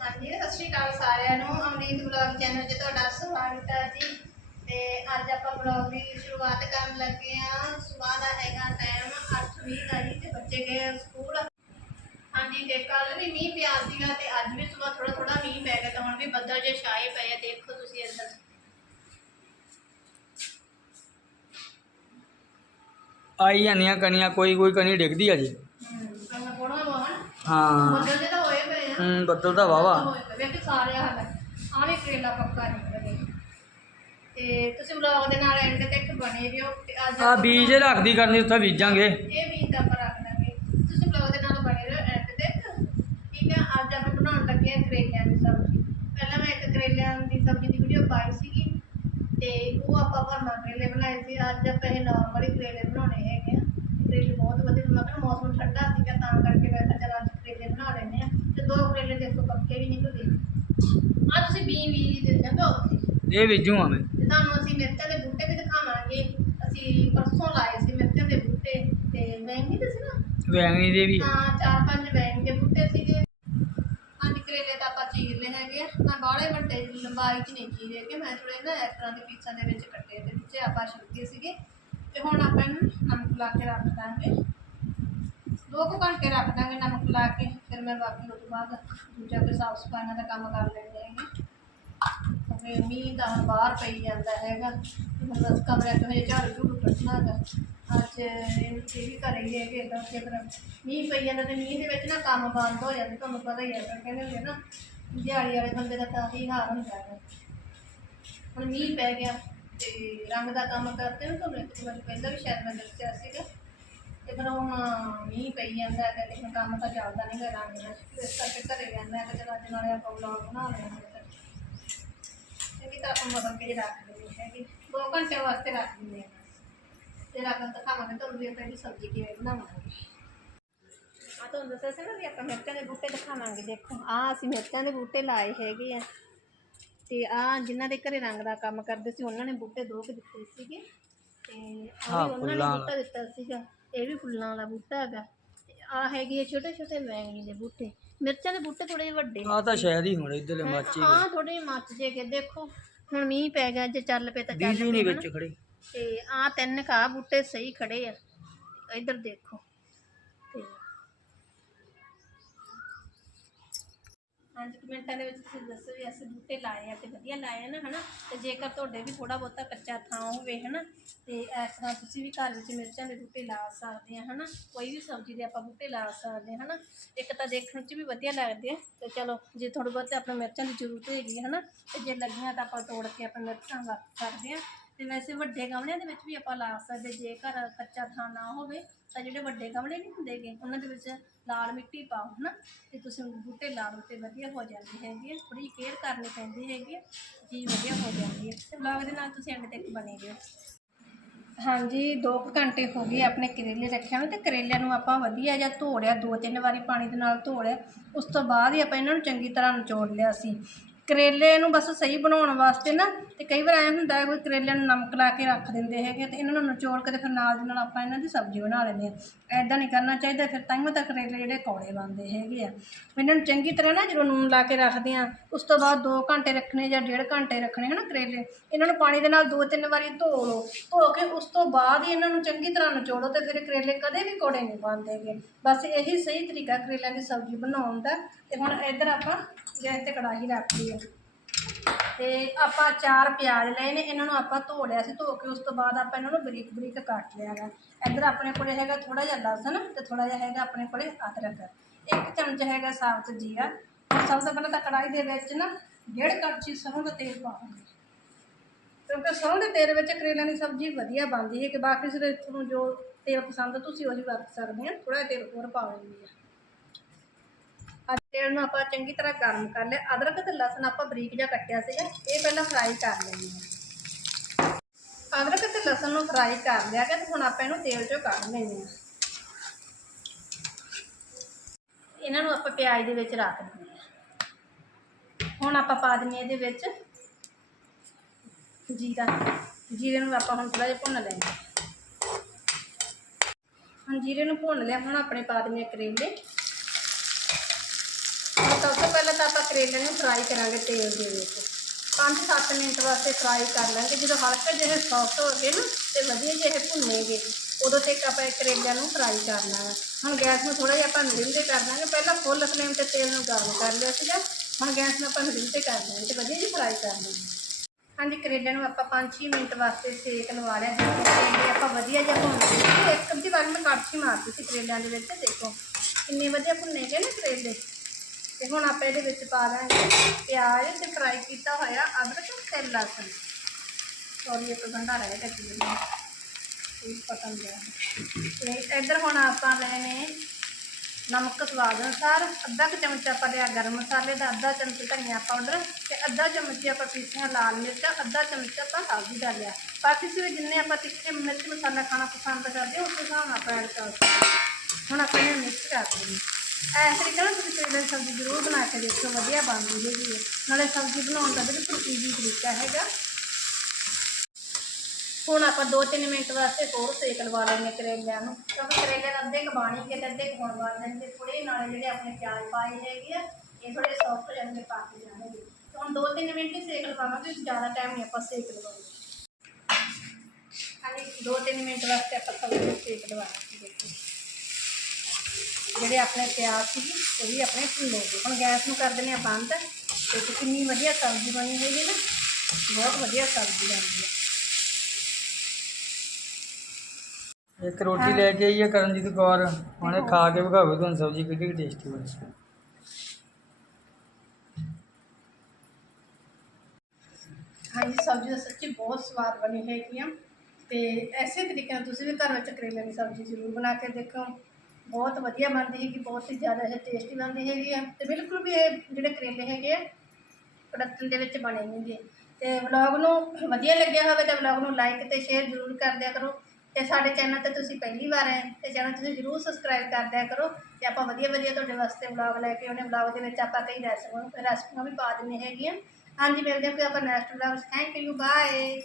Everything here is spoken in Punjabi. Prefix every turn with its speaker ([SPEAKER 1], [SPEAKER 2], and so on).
[SPEAKER 1] ਹਾਂਜੀ ਸਤਿ ਸ਼੍ਰੀ ਅਕਾਲ ਸਾਰਿਆਂ ਨੂੰ। ਅਮਰੀਤ ਬਲੌਗ ਚੈਨਲ 'ਤੇ ਤੁਹਾਡਾ ਸਵਾਗਤ ਹੈ ਜੀ। ਤੇ ਅੱਜ ਆਪਾਂ ਬਲੌਗ ਦੀ ਸ਼ੁਰੂਆਤ ਕਰਨ ਲੱਗੇ ਆ ਸਵੇਰ ਦਾ ਹੈਗਾ ਟਾਈਮ 8:20 ਦਾ ਜੀ ਤੇ ਬੱਚੇ ਗਏ ਸਕੂਲ। ਹਾਂਜੀ ਤੇ ਕੱਲ ਵੀ ਮੀਂਹ ਪਿਆ ਸੀਗਾ ਤੇ ਅੱਜ ਵੀ ਸਵੇਰ ਥੋੜਾ ਥੋੜਾ ਮੀਂਹ ਪੈ ਗਿਆ ਤੇ ਹੁਣ ਵੀ ਬੱਦਲ ਜੇ ਛਾਏ ਪਏ ਆ। ਦੇਖੋ ਤੁਸੀਂ ਇੱਧਰ
[SPEAKER 2] ਆਈ ਜਾਂਦੀਆਂ ਕਣੀਆਂ ਕੋਈ ਕੋਈ ਕਣੀ ਡਿੱਗਦੀ ਆ ਜੀ।
[SPEAKER 1] ਹੂੰ। ਬੱਦਲ ਜੇ ਤਾਂ
[SPEAKER 2] ਹੂੰ ਬੱਦਲ ਤਾਂ ਵਾਵਾ
[SPEAKER 1] ਵੇਖ ਸਾਰੇ ਹਾਲ ਆਹ ਵੀ ਕਰੇਲਾ ਪੱਕਾ ਨਿਕਲ ਗਿਆ ਤੇ ਤੁਸੀਂ ਬਲੌਗ ਦੇ ਨਾਲ ਐਂਡ ਤੱਕ ਬਣੇ ਰਹੋ ਤੇ ਅੱਜ
[SPEAKER 2] ਆ ਬੀਜ ਰੱਖਦੀ ਕਰਨੀ ਉੱਥੇ ਬੀਜਾਂਗੇ।
[SPEAKER 1] ਇਹ ਵੀ ਤਾਂ ਆਪਾਂ ਰੱਖ ਦਾਂਗੇ ਤੁਸੀਂ ਬਲੌਗ ਦੇ ਨਾਲ ਬਣੇ ਰਹੋ ਐਂਡ ਤੱਕ। ਠੀਕ ਹੈ ਅੱਜ ਆਪਾਂ ਬਣਾਉਣ ਲੱਗੇ ਹਾਂ ਕਰੇਲਿਆਂ ਦੀ ਸਬਜ਼ੀ। ਪਹਿਲਾਂ ਮੈਂ ਇੱਕ ਕਰੇਲਿਆਂ ਦੀ ਸਬਜ਼ੀ ਦੀ ਵੀਡੀਓ ਪਾਈ ਸੀਗੀ। ਤੇ ਉਹ ਆਪਾਂ ਭਰਮਾ ਕਰੇਲੇ ਬਣਾਏ ਸੀ। ਅੱਜ ਆਪਾਂ ਇਹ ਨਾਰਮਲ ਕਰੇਲੇ ਬਣਾਉਣੇ ਹੈਗੇ ਆ। ਕਰੇਲੇ ਬਹੁਤ ਵਧੀਆ ਮੌਸਮ ਠੰਡਾ ਸੀਗਾ ਤਾਂ ਕਰਕੇ ਮੈਂ ਕਿਹਾ ਚਲ ਅੱਜ ਤੇ ਦੋ ਕਰੇਲੇ ਦੇਖੋ ਪੱਕੇ ਵੀ ਨਿਕਲਦੇ ਆ ਤੁਸੀਂ ਬੀ ਵੀ ਦੇ ਦਿੰਦੇ ਹੋ
[SPEAKER 2] ਇਹ ਬੀਜੂ ਆ ਮੈਂ
[SPEAKER 1] ਤੇ ਤੁਹਾਨੂੰ ਅਸੀਂ ਮਿਰਚਾਂ ਦੇ ਬੂਟੇ ਵੀ ਦਿਖਾਵਾਂਗੇ। ਅਸੀਂ ਪਰਸੋਂ ਲਾਏ ਸੀ ਮਿਰਚਾਂ ਦੇ ਬੂਟੇ ਤੇ ਮਹਿੰਗੀ ਤੇ ਸੀ ਨਾ?
[SPEAKER 2] ਵੈਂਗਣੀ ਦੇ ਵੀ।
[SPEAKER 1] ਹਾਂ ਚਾਰ ਪੰਜ ਬੈਂਗ ਦੇ ਬੂਟੇ ਸੀਗੇ। ਪੰਜ ਕਰੇਲੇ ਤਾਂ ਆਪਾਂ ਚੀਰ ਲਏ ਹੈਗੇ ਆ। ਮੈਂ ਬਾਹਲੇ ਵੱਡੇ ਲੰਬਾਈ 'ਚ ਨਹੀਂ ਚੀਰੇ ਕਿ ਮੈਂ ਥੋੜੇ ਨਾ ਇਸ ਤਰ੍ਹਾਂ ਦੇ ਪੀਸਾਂ ਦੇ ਵਿੱਚ ਕੱਟੇ ਤੇ ਵਿੱਚੇ ਆਪਾਂ ਛਿਲਕੇ ਸੀਗੇ। ਤੇ ਹੁਣ ਆਪਾਂ ਇਹਨੂੰ ਨਮਕ ਲਾ ਕੇ ਰੱਖ ਦਾਂਗੇ। ਦੋ ਕੁ ਘੰਟੇ ਰੱਖ ਦਾਂਗੇ ਨਮਕ ਲਾ ਕੇ, ਫਿਰ ਮੈਂ ਬਾਕੀ ਉਹ ਤੋਂ ਬਾਅਦ ਦੂਜਾ ਕੋਈ ਸਾਫ਼ ਸਫਾਈਆਂ ਦਾ ਕੰਮ ਕਰ ਲੈਂਦੇ ਹੈਗੇ। ਕਿਉਂਕਿ ਮੀਂਹ ਤਾਂ ਹੁਣ ਬਾਹਰ ਪਈ ਜਾਂਦਾ ਹੈਗਾ, ਤੇ ਹੁਣ ਬਸ ਕਮਰੇ ਤੋਂ ਹਜੇ ਝਾੜੂ ਝੂੜੂ ਕੱਢਣਾ ਹੈਗਾ। ਅੱਜ ਇਹ ਵੀ ਘਰੇ ਹੀ ਹੈਗੇ, ਤਾਂ ਫਿਰ ਮੀਂਹ ਪਈ ਜਾਂਦਾ ਤੇ ਮੀਂਹ ਦੇ ਵਿੱਚ ਨਾ ਕੰਮ ਬੰਦ ਹੋ ਜਾਂਦਾ, ਤੁਹਾਨੂੰ ਪਤਾ ਹੀ ਹੈ ਫਿਰ ਕਹਿੰਦੇ ਹੁੰਦੇ ਨਾ, ਦਿਹਾੜੀ ਵਾਲੇ ਬੰਦੇ ਦਾ ਤਾਂ ਹੀ ਹਾਲ ਹੁੰਦਾ ਹੈ ਹੁਣ ਮੀਂਹ ਪੈ ਗਿਆ ਤੇ ਰੰਗ ਦਾ ਕੰਮ ਕਰਦੇ ਨੇ ਤੁਹਾਨੂੰ? ਇੱਕ ਵਾਰ ਪਹਿਲਾਂ ਵੀ ਸ਼ਾਇਦ ਮੈਂ ਦੱਸਿਆ ਸੀਗਾ। ਤੇ ਫਿਰ ਹੁਣ ਮੀਂਹ ਪਈ ਜਾਂਦਾ ਹੈ ਤੇ ਹੁਣ ਕੰਮ ਤਾਂ ਚੱਲਦਾ ਨਹੀਂ ਗਾ ਰੰਗ ਦਾ। ਇਸ ਕਰਕੇ ਘਰੇ ਰਹਿੰਦਾ ਹੈ ਤੇ ਚਲੋ ਅੱਜ ਨਾਲੇ ਆਪਾਂ ਵਲੌਗ ਬਣਾ ਲੈਂਦੇ ਹਾਂ ਇਹ ਵੀ ਤਾਂ ਆਪਾਂ ਮਦਦ ਕੇ ਰੱਖ ਦਿੰਦੇ ਹੈਗੇ ਦੋ ਘੰਟੇ ਵਾਸਤੇ ਰੱਖ ਦਿੰਦੇ ਹਾਂ। ਤੇ ਰੱਖ ਕੇ ਦਿਖਾਵਾਂਗੇ ਤੁਹਾਨੂੰ ਵੀ ਆਪਾਂ ਇਹਦੀ ਸਬਜ਼ੀ ਕਿਵੇਂ ਬਣਾਵਾਂਗੇ। ਆ ਤੁਹਾਨੂੰ ਦੱਸਿਆ ਸੀ ਨਾ ਵੀ ਆਪਾਂ ਮਿਰਚਾਂ ਦੇ ਬੂਟੇ ਦਿਖਾਵਾਂਗੇ ਦੇਖੋ। ਆ ਅਸੀਂ ਮਿਰਚਾਂ ਦੇ ਬੂਟੇ ਲਾਏ ਹੈਗੇ ਆ। ਤੇ ਆ ਜਿਨ੍ਹਾਂ ਦੇ ਘਰੇ ਰੰਗ ਦਾ ਕੰਮ ਕਰਦੇ ਸੀ ਉਹਨਾਂ ਨੇ ਬੂਟੇ ਦੋ ਕੁ ਦਿੱਤੇ ਸੀਗੇ। ਤੇ ਆ
[SPEAKER 2] ਹਾਂ,
[SPEAKER 1] ਵੀ ਉਹਨਾਂ ਨੇ ਬੂਟਾ ਦਿੱਤਾ ਸੀਗਾ। ਇਹ ਵੀ ਫੁੱਲਾਂ ਵਾਲਾ ਬੂਟਾ ਹੈਗਾ। ਆ ਹੈਗੇ ਛੋਟੇ ਛੋਟੇ ਵੈਂਗਣੀ ਦੇ ਬੂਟੇ। ਮਿਰਚਾਂ ਦੇ ਬੂਟੇ ਥੋੜੇ ਜਿਹੇ ਵੱਡੇ
[SPEAKER 2] ਆ ਤਾਂ ਸ਼ਾਇਦ ਹੀ ਹੁਣ ਇੱਧਰਲੇ ਮਾਚੀ
[SPEAKER 1] ਹਾਂ ਥੋੜੇ ਮੱਚ ਜੇ ਕੇ ਦੇਖੋ ਹੁਣ ਮੀਂਹ ਪੈ ਗਿਆ ਜੇ ਚੱਲ ਪਏ ਤਾਂ ਚੱਲ
[SPEAKER 2] ਬੀਜ ਨਹੀਂ
[SPEAKER 1] ਪਏ
[SPEAKER 2] ਵਿੱਚ ਖੜੇ।
[SPEAKER 1] ਤੇ ਆ ਤਿੰਨ ਕਾ ਬੂਟੇ ਸਹੀ ਖੜੇ ਆ। ਇੱਧਰ ਦੇਖੋ। ਪੰਜ ਕੁ ਮਿੰਟਾਂ ਦੇ ਵਿੱਚ ਤੁਸੀਂ ਦੱਸੋ ਵੀ ਅਸੀਂ ਬੂਟੇ ਲਾਏ ਆ ਤੇ ਵਧੀਆ ਲਾਏ ਆ ਨਾ, ਹਨਾ? ਤੇ ਜੇਕਰ ਤੁਹਾਡੇ ਵੀ ਥੋੜਾ ਬਹੁਤਾ ਕੱਚਾ ਥਾਂ ਹੋਵੇ, ਹਨਾ? ਤੇ ਇਸ ਤਰ੍ਹਾਂ ਤੁਸੀਂ ਵੀ ਘਰ ਵਿੱਚ ਮਿਰਚਾਂ ਦੇ ਬੂਟੇ ਲਾ ਸਕਦੇ ਆ, ਹਨਾ? ਕੋਈ ਵੀ ਸਬਜ਼ੀ ਦੇ ਆਪਾਂ ਬੂਟੇ ਲਾ ਸਕਦੇ ਆ, ਹਨਾ? ਇੱਕ ਤਾਂ ਦੇਖਣ 'ਚ ਵੀ ਵਧੀਆ ਲੱਗਦੇ ਆ, ਤੇ ਚਲੋ, ਜੇ ਥੋੜ੍ਹੇ ਬਹੁਤੇ ਆਪਾਂ ਮਿਰਚਾਂ ਦੀ ਜ਼ਰੂਰਤ ਹੈਗੀ ਹੈ ਹਨਾ? ਤੇ ਜੇ ਲੱਗੀਆਂ ਤਾਂ ਆਪਾਂ ਤੋੜ ਕੇ ਆਪਾਂ ਮਿਰਚਾਂ ਵਰਤ ਸਕਦੇ ਆ। ਤੇ ਵੈਸੇ ਵੱਡੇ ਗਮਲਿਆਂ ਦੇ ਵਿੱਚ ਵੀ ਆਪਾਂ ਲਾ ਸਕਦੇ ਜੇ ਘਰ ਕੱਚਾ ਥਾਂ ਨਾ ਹੋਵੇ ਤਾਂ ਜਿਹੜੇ ਵੱਡੇ ਗਮਲੇ ਨਹੀਂ ਹੁੰਦੇਗੇ ਉਹਨਾਂ ਦੇ ਵਿੱਚ ਲਾਲ ਮਿੱਟੀ ਪਾਓ ਹਨਾ? ਤੇ ਤੁਸੀਂ ਬੂਟੇ ਲਾ ਲਓ ਤੇ ਵਧੀਆ ਹੋ ਜਾਂਦੇ ਹੈਗੇ ਥੋੜੀ ਕੇਅਰ ਕਰਨੀ ਪੈਂਦੀ ਹੈਗੀ ਆ, ਚੀਜ਼ ਵਧੀਆ ਹੋ ਜਾਂਦੀ ਹੈ ਤੇ ਵਲੌਗ ਦੇ ਨਾਲ ਤੁਸੀਂ ਐਂਡ ਤੱਕ ਬਣੇ ਰਹੋ। ਹਾਂਜੀ 2 ਘੰਟੇ ਹੋ ਗਏ ਆਪਣੇ ਕਰੇਲੇ ਰੱਖਿਆ ਨੂੰ ਤੇ ਕਰੇਲਿਆਂ ਨੂੰ ਆਪਾਂ ਵਧੀਆ ਜਾਂ ਧੋ ਲਿਆ ਦੋ ਤਿੰਨ ਵਾਰੀ ਪਾਣੀ ਦੇ ਨਾਲ ਧੋ ਲਿਆ। ਉਸ ਤੋਂ ਬਾਅਦ ਹੀ ਆਪਾਂ ਇਹਨਾਂ ਨੂੰ ਚੰਗੀ ਤਰ੍ਹਾਂ ਨਿਚੋੜ ਲਿਆ ਸੀ। ਕਰੇਲੇ ਨੂੰ ਬਸ ਸਹੀ ਬਣਾਉਣ ਵਾਸਤੇ ਨਾ, ਤੇ ਕਈ ਵਾਰ ਐਂ ਹੁੰਦਾ ਹੈ ਕੋਈ ਕਰੇਲਿਆਂ ਨੂੰ ਨਮਕ ਲਾ ਕੇ ਰੱਖ ਦਿੰਦੇ ਹੈਗੇ, ਤੇ ਇਹਨਾਂ ਨੂੰ ਨਿਚੋੜ ਕੇ ਤੇ ਫਿਰ ਨਾਲ ਦੀ ਨਾਲ ਆਪਾਂ ਇਹਨਾਂ ਦੀ ਸਬਜ਼ੀ ਬਣਾ ਲੈਂਦੇ ਆ ਐਦਾਂ ਨਹੀਂ ਕਰਨਾ ਚਾਹੀਦਾ, ਫਿਰ ਤਾਂਹੀਓ ਤਾਂ ਕਰੇਲੇ ਜਿਹੜੇ ਕੌੜੇ ਬਣਦੇ ਹੈਗੇ ਆ। ਇਹਨਾਂ ਨੂੰ ਚੰਗੀ ਤਰ੍ਹਾਂ ਨਾ ਜਦੋਂ ਨੂਨ ਲਾ ਕੇ ਰੱਖਦੇ ਆ ਉਸ ਤੋਂ ਬਾਅਦ 2 ਘੰਟੇ ਰੱਖਣੇ ਜਾਂ ਡੇਢ ਘੰਟੇ ਰੱਖਣੇ ਹਨਾ ਕਰੇਲੇ। ਇਹਨਾਂ ਨੂੰ ਪਾਣੀ ਦੇ ਨਾਲ ਦੋ ਤਿੰਨ ਵਾਰੀ ਧੋ ਲਓ, ਧੋ ਕੇ ਉਸ ਤੋਂ ਬਾਅਦ ਹੀ ਇਹਨਾਂ ਨੂੰ ਚੰਗੀ ਤਰ੍ਹਾਂ ਨਿਚੋੜੋ ਤੇ ਫਿਰ ਕਰੇਲੇ ਕਦੇ ਵੀ ਕੌੜੇ ਨਹੀਂ ਬਣਦੇਗੇ ਬਸ ਇਹੀ ਸਹੀ ਤਰੀਕਾ ਕਰੇਲਿਆਂ ਦੀ ਸਬਜ਼ੀ ਬਣਾਉਣ ਦਾ, ਤੇ ਹੁਣ ਇੱਧਰ ਆਪਾਂ ਗੈਸ ਤੇ ਕੜਾਹੀ ਰੱਖ ਲਈ ਹੈ ਤੇ ਆਪਾਂ ਚਾਰ ਪਿਆਜ਼ ਲਏ ਨੇ, ਇਹਨਾਂ ਨੂੰ ਆਪਾਂ ਧੋ ਲਿਆ ਸੀ, ਧੋ ਕੇ ਉਸ ਤੋਂ ਬਾਅਦ ਆਪਾਂ ਇਹਨਾਂ ਨੂੰ ਬਰੀਕ ਬਰੀਕ ਕੱਟ ਲਿਆ ਗਾ ਇੱਧਰ ਆਪਣੇ ਕੋਲੇ ਹੈਗਾ ਥੋੜਾ ਜਿਹਾ ਲਸਣ ਤੇ ਥੋੜਾ ਜਿਹਾ ਹੈਗਾ ਆਪਣੇ ਕੋਲੇ ਅਦਰਕ। ਇੱਕ ਚਮਚ ਹੈਗਾ ਸਾਬਤ ਜੀਰਾ। ਸਭ ਤੋਂ ਪਹਿਲਾਂ ਤਾਂ ਕੜਾਹੀ ਦੇ ਵਿੱਚ ਨਾ ਡੇਢ ਕੜਛੀ ਸਰੋਂ ਦਾ ਤੇਲ ਪਾਵਾਂਗੇ। ਕਿਉਂਕਿ ਸਰੋਂ ਦੇ ਤੇਲ ਵਿੱਚ ਕਰੇਲਿਆਂ ਦੀ ਸਬਜ਼ੀ ਵਧੀਆ ਬਣਦੀ ਹੈ ਕਿ ਬਾਕੀ ਸਿਰੇ ਤੁਹਾਨੂੰ ਜੋ ਤੇਲ ਪਸੰਦ ਆ, ਤੁਸੀਂ ਉਹੀ ਵਰਤ ਸਕਦੇ ਆ ਥੋੜਾ ਤੇਲ ਹੋਰ ਪਾ ਲੈਂਦੀ ਆ। ਅੱਜ ਤੇਲ ਨੂੰ ਆਪਾਂ ਚੰਗੀ ਤਰ੍ਹਾਂ ਗਰਮ ਕਰ ਲਿਆ। ਅਦਰਕ ਤੇ ਲਸਣ ਆਪਾਂ ਬਰੀਕ ਜਿਹਾ ਕੱਟਿਆ ਸੀਗਾ। ਇਹ ਪਹਿਲਾਂ ਫਰਾਈ ਕਰ ਲੈਣੀ ਹੈ। ਅਦਰਕ ਤੇ ਲਸਣ ਨੂੰ ਫਰਾਈ ਕਰ ਲਿਆ ਕਿ ਤੇ ਹੁਣ ਆਪਾਂ ਇਹਨੂੰ ਤੇਲ ਚੋਂ ਕੱਢ ਲੈਣੀ ਆ ਇਹਨਾਂ ਨੂੰ ਆਪਾਂ ਪਿਆਜ਼ ਦੇ ਵਿੱਚ ਰੱਖ ਦਿੰਦੇ ਹਾਂ। ਹੁਣ ਆਪਾਂ ਪਾ ਦਿੰਦੇ ਇਹਦੇ ਵਿੱਚ ਜੀਰਾ। ਜੀਰੇ ਨੂੰ ਆਪਾਂ ਹੁਣ ਥੋੜਾ ਜਿਹਾ ਭੁੰਨ ਲੈਣਾ ਹੁਣ ਜੀਰੇ ਨੂੰ ਭੁੰਨ ਲਿਆ, ਹੁਣ ਆਪਣੇ ਪਾ ਦਿੰਦੇ ਕਰੇਲੇ ਹੁਣ ਸਭ ਤੋਂ ਪਹਿਲਾਂ ਤਾਂ ਆਪਾਂ ਕਰੇਲੇ ਕਰੇਲਿਆਂ ਨੂੰ ਫਰਾਈ ਕਰਾਂਗੇ ਤੇਲ ਦੇ ਵਿੱਚ। 5-7 ਮਿੰਟ ਵਾਸਤੇ ਫਰਾਈ ਕਰ ਲਾਂਗੇ। ਜਦੋਂ ਹਲਕੇ ਜਿਹੇ ਸੌਫਟ ਹੋ ਗਏ ਨਾ ਤੇ ਵਧੀਆ ਜਿਹੇ ਭੁੰਨੇਗੇ, ਉਦੋਂ ਤੱਕ ਆਪਾਂ ਕਰੇਲਿਆਂ ਨੂੰ ਫਰਾਈ ਕਰ ਹੈ ਹੁਣ ਗੈਸ ਨੂੰ ਥੋੜਾ ਜਿਹਾ ਆਪਾਂ ਮਿਡਲ ਤੇ ਕਰ ਲਾਂਗੇ। ਪਹਿਲਾਂ ਫੁੱਲ ਫਲੇਮ ਤੇ ਤੇਲ ਨੂੰ ਗਰਮ ਕਰ ਲਿਆ ਸੀਗਾ। ਹੁਣ ਗੈਸ ਨੂੰ ਆਪਾਂ ਮਿਡਲ ਤੇ ਕਰ ਦਾਂਗੇ ਤੇ ਵਧੀਆ ਜਿਹੀ ਫਰਾਈ ਕਰ ਲਾਂਗੇ। ਹਾਂਜੀ ਕਰੇਲਿਆਂ ਨੂੰ ਆਪਾਂ 5-6 ਮਿੰਟ ਵਾਸਤੇ ਸੇਕ ਲਵਾ ਲਿਆ। ਦੇਖੋ ਕਰੇਲੇ ਆਪਾਂ ਵਧੀਆ ਜਿਹਾ ਭੁੰਨ ਲਏ। ਇੱਕ ਅੱਧੀ ਵਾਰ ਮੈਂ ਕੜਛੀ ਮਾਰਤੀ ਸੀ ਕਰੇਲਿਆਂ ਦੇ ਵਿੱਚ, ਦੇਖੋ। ਕਿੰਨੇ ਵਧੀਆ ਭੁੰਨੇ ਗਏ ਨਾ ਕਰੇਲੇ। ਤੇ ਹੁਣ ਆਪਾਂ ਇਹਦੇ ਵਿੱਚ ਪਾ ਦਾਂਗੇ ਪਿਆਜ਼ ਤੇ ਫਰਾਈ ਕੀਤਾ ਹੋਇਆ ਅਦਰਕ ਤੇ ਲਸਣ। ਸੌਰੀ ਇੱਕ ਗੰਢਾ ਰਹਿ ਗਿਆ ਜੀ ਮੈਨੂੰ। ਪਤਾ ਨਹੀਂ ਰਿਹਾ ਤੇ ਇੱਧਰ ਹੁਣ ਆਪਾਂ ਲਏ ਨੇ ਨਮਕ ਸਵਾਦ ਅਨੁਸਾਰ, ਅੱਧਾ ਕੁ ਚਮਚ ਆਪਾਂ ਲਿਆ ਗਰਮ ਮਸਾਲੇ ਦਾ, ਅੱਧਾ ਚਮਚ ਧਨੀਆ ਪਾਊਡਰ ਤੇ ਅੱਧਾ ਚਮਚ ਆਪਾਂ ਪੀਸੀਆਂ ਲਾਲ ਮਿਰਚਾਂ, ਅੱਧਾ ਚਮਚ ਆਪਾਂ ਹਲਦੀ ਦਾ ਲਿਆ। ਬਾਕੀ ਤੁਸੀਂ ਜਿੰਨੇ ਆਪਾਂ ਤਿੱਖੇ ਮਿਰਚ ਮਸਾਲਾ ਖਾਣਾ ਪਸੰਦ ਕਰਦੇ, ਉਸ ਹਿਸਾਬ ਨਾਲ ਆਪਾਂ ਐਡ ਕਰ ਸਕਦੇ ਹਾਂ। ਹੁਣ ਆਪਾਂ ਇਹਨੂੰ ਮਿਕਸ ਕਰ ਦਿੰਦੇ ਹਾਂ ਤਰੀਕੇ ਨਾਲ ਤੁਸੀਂ ਕਰੇਲੇ ਸਬਜ਼ੀ ਜ਼ਰੂਰ ਬਣਾ ਕੇ ਦੇਖੋ, ਵਧੀਆ ਬਣਦੀ ਹੈਗੀ ਹੈ। ਨਾਲੇ ਸਬਜ਼ੀ ਬਣਾਉਣ ਦਾ ਬਿਲਕੁਲ ਈਜ਼ੀ ਤਰੀਕਾ ਹੈਗਾ। ਹੁਣ ਆਪਾਂ 2-3 ਮਿੰਟ ਵਾਸਤੇ ਹੋਰ ਸੇਕ ਲਵਾ ਲੈਂਦੇ ਕਰੇਲਿਆਂ ਨੂੰ। ਕਿਉਂਕਿ ਕਰੇਲੇ ਦਾ ਅੱਧੇ ਕਬਾਣੀ ਕੇ ਤੇ ਅੱਧੇ ਹੋਣ ਵਾਲੇ ਨੇ, ਤੇ ਥੋੜੇ ਨਾਲੇ ਜਿਹੜੇ ਆਪਣੇ ਪਿਆਜ਼ ਪਾਏ ਹੈਗੇ ਆ, ਇਹ ਥੋੜੇ ਸੌਫਟ ਹੋ ਜਾਣਗੇ, ਪਾ ਕੇ ਜਾਣਗੇ। ਹੁਣ 2-3 ਮਿੰਟ ਹੀ ਸੇਕ ਲਵਾਵਾਂਗੇ ਜ਼ਿਆਦਾ ਟਾਈਮ ਨਹੀਂ ਆਪਾਂ ਸੇਕ ਲਵਾਉਂਦੇ ਹਾਂਜੀ 2-3 ਮਿੰਟ ਵਾਸਤੇ ਆਪਾਂ ਸਬਜ਼ੀ ਨੂੰ ਸੇਕ ਲਵਾਵਾਂਗੇ ਜਿਹੜੇ ਆਪਣੇ ਪਿਆਜ਼ ਸੀ ਉਹ ਵੀ ਆਪਣੇ ਭੁੰਨੇ ਗਏ ਹੁਣ ਗੈਸ ਨੂੰ ਕਰ ਦਿੰਦੇ ਆ ਬੰਦ ਤੇ ਕਿੰਨੀ ਵਧੀਆ ਸਬਜ਼ੀ ਬਣੀ ਹੋਈ ਹੈ ਨਾ ਬਹੁਤ ਵਧੀਆ ਸਬਜ਼ੀ ਬਣਦੀ ਹੈ।
[SPEAKER 2] ਇੱਕ ਰੋਟੀ ਲੈ ਕੇ ਆਈ ਹੈ ਕਰਨਜੀਤ ਕੌਰ ਉਹਨੇ ਖਾ ਕੇ ਵਿਖਾਵੇ ਤੁਹਾਨੂੰ ਸਬਜ਼ੀ ਕਿੰਨੀ ਟੇਸਟੀ ਬਣੀ
[SPEAKER 1] ਹਾਂਜੀ ਸਬਜ਼ੀ ਤਾਂ ਸੱਚੀ ਬਹੁਤ ਸਵਾਦ ਬਣੀ ਹੈਗੀ ਆ ਤੇ ਐਸੇ ਤਰੀਕੇ ਨਾਲ ਤੁਸੀਂ ਵੀ ਘਰ ਵਿੱਚ ਕਰੇਲੇ ਦੀ ਸਬਜ਼ੀ ਜ਼ਰੂਰ ਬਣਾ ਕੇ ਦੇਖੋ। ਬਹੁਤ ਵਧੀਆ ਬਣਦੀ ਹੈਗੀ, ਬਹੁਤ ਹੀ ਜ਼ਿਆਦਾ ਇਹ ਟੇਸਟੀ ਬਣਦੀ ਹੈਗੀ ਆ ਤੇ ਬਿਲਕੁਲ ਵੀ ਇਹ ਜਿਹੜੇ ਕਰੇਲੇ ਹੈਗੇ ਆ ਪ੍ਰੋਡਕਸ਼ਨ ਦੇ ਵਿੱਚ ਬਣੇ ਨਹੀਂਗੇ ਤੇ ਵਲੌਗ ਨੂੰ ਵਧੀਆ ਲੱਗਿਆ ਹੋਵੇ ਤਾਂ ਵਲੌਗ ਨੂੰ ਲਾਈਕ ਤੇ ਸ਼ੇਅਰ ਜ਼ਰੂਰ ਕਰ ਦਿਆ ਕਰੋ। ਤੇ ਸਾਡੇ ਚੈਨਲ ਤੇ ਤੁਸੀਂ ਪਹਿਲੀ ਵਾਰ ਆਏ, ਤੇ ਚੈਨਲ ਤੁਸੀਂ ਜ਼ਰੂਰ ਸਬਸਕ੍ਰਾਈਬ ਕਰ ਦਿਆ ਕਰੋ ਤੇ ਆਪਾਂ ਵਧੀਆ ਵਧੀਆ ਤੁਹਾਡੇ ਵਾਸਤੇ ਵਲੌਗ ਲੈ ਕੇ ਉਹਨੇ ਵਲੌਗ ਦੇ ਵਿੱਚ ਆਪਾਂ ਕਈ ਰੈਸਪੀਆਂ ਰੈਸਪੀਆਂ ਵੀ ਪਾ ਦਿੰਦੇ ਹੈਗੀਆਂ ਹਾਂਜੀ, ਮਿਲਦੇ ਹਾਂ ਫਿਰ ਆਪਾਂ next vlog thank you bye